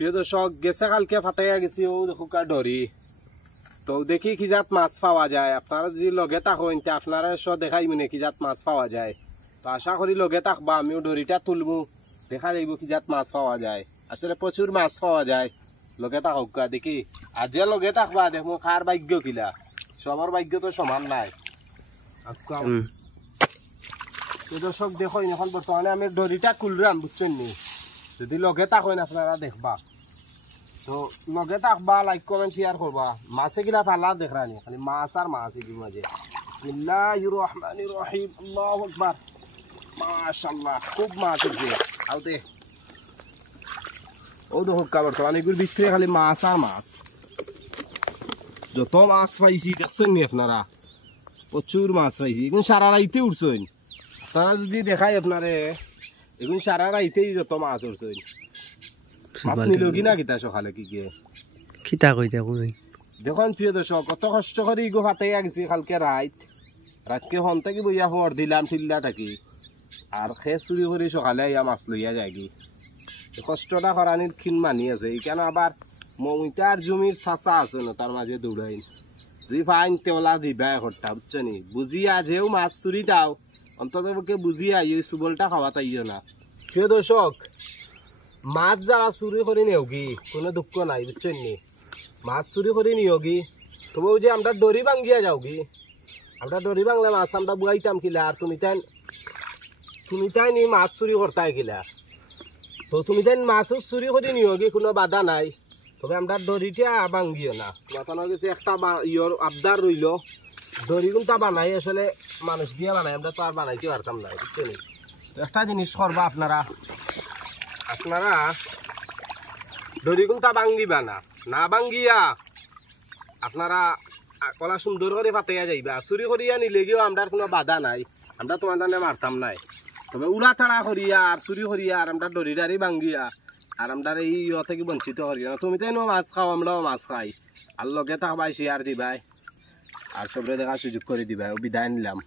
প্রিয় দর্শক, গেছে কালকে ফাটাইয়া গেছি ও দেখো ডরি তো দেখি কি জাত মাছ পাওয়া যায়। আপনারা যদি লগে থাকেন আপনারা সব দেখাই মানে কি জাত মাছ পাওয়া যায়। তো আশা করি লগে থাকবা, আমিও ডরিটা তুলবো, দেখা যাইব কি জাত মাছ পাওয়া যায়। আসলে প্রচুর মাছ পাওয়া যায়, লগে থাকুক দেখি। আর যে লগে থাকবা দেখবো কার ভাগ্য কিলা, সবার ভাগ্য তো সমান নাই। দর্শক দেখো এখন বর্তমানে আমি ডরিটা খুললাম, বুঝছেন নি? যদি লগে থাকেন আপনারা দেখবা, তো লগে থাকবা, লাইক কমেন্ট শেয়ার করবা। মাছে কিলা পালা দেখরানি, খালি মাছ আর মাছ এর মাঝে। বিসমিল্লাহির রহমানির রহিম, আল্লাহু আকবার, মাশাআল্লাহ, খুব মাছ আছে। আও দে ও দেখো বর্তমানে এগুলোর ভিতরে খালি মাছ আর মাছ। যত মাছ পাইছি দেখছেন নি আপনারা, প্রচুর মাছ পাইছি। এখন সারা রাইতে উঠছেন আপনারা, যদি দেখাই আপনারে এখন সারা রাইতেই যত মাছ উঠছেন। মাছ নিল কিনা কিতা সকালে কি কে খিতা কইতা কই দেখুন প্রিয় দর্শক, কত কষ্ট করে ইগো ফাটাইয়া গেছি কালকে রাতকে হন থেকে বইয়া হওয়ার দিলাম ঠিল্লা থাকি, আর খেয়ে চুরি করে সকালে ইয়া মাছ লইয়া যায় কি। কষ্টটা করানির ক্ষীণ মানি আছে। এইখানে আবার মমিতার জমির চাচা আছে না, তার মাঝে দৌড়াই যদি ফাইন তেওলা দিবা একটা, বুঝছো নি? বুঝিয়া যেও মাছ চুরি দাও, অন্তত বুঝিয়া এই সুবলটা খাওয়া তাইও না। প্রিয় দর্শক, মাছ যারা চুরি করে নিয়োগী কোনো দুঃখ নাই, বুঝছেন নি? মাছ চুরি করে নিয়োগী তবু যে আমরা দড়ি ভাঙ্গিয়া যাওগি, আমরা দড়ি ভাঙলে মাছ আমরা বুয়াইতাম কিলা, আর তুমি তাই নি মাছ চুরি করতাই কিলা। তো তুমি তাই মাছও চুরি করে নিয়োগী, কোনো বাধা নাই, তবে আমরা দড়িটা ভাঙ্গিও না। মাথানো গেছে একটা ইয়র আবদার রইল, দড়ি কোনটা বানাই আসলে মানুষ দিয়ে বানাই, আমরা তো আর বানাইতে পারতাম না, বুঝছেন? তো একটা জিনিস করবা আপনারা দড়ি কোনটা ভাঙ্গিবা না ভাঙ্গিয়া আপনারা কলা সুন্দর করে ফাটাইয়া যাইবা। চুরি করিয়া নিলে গিয়েও আমরা কোনো বাধা নাই, আমরা তোমার জানে মারতাম নাই। তবে উড়া তাড়া করিয়া আর চুরি করিয়া আর আমরা দড়িদারি ভাঙ্গিয়া আর আমরা এই থেকে বঞ্চিত করিয়া, তুমি তাই মাছ খাও, আমরাও মাছ খাই। আর লগে থাকবাই শেয়ার দিবাই আর সবরে দেখা সুযোগ করে দিবাই। বিদায় নিলাম।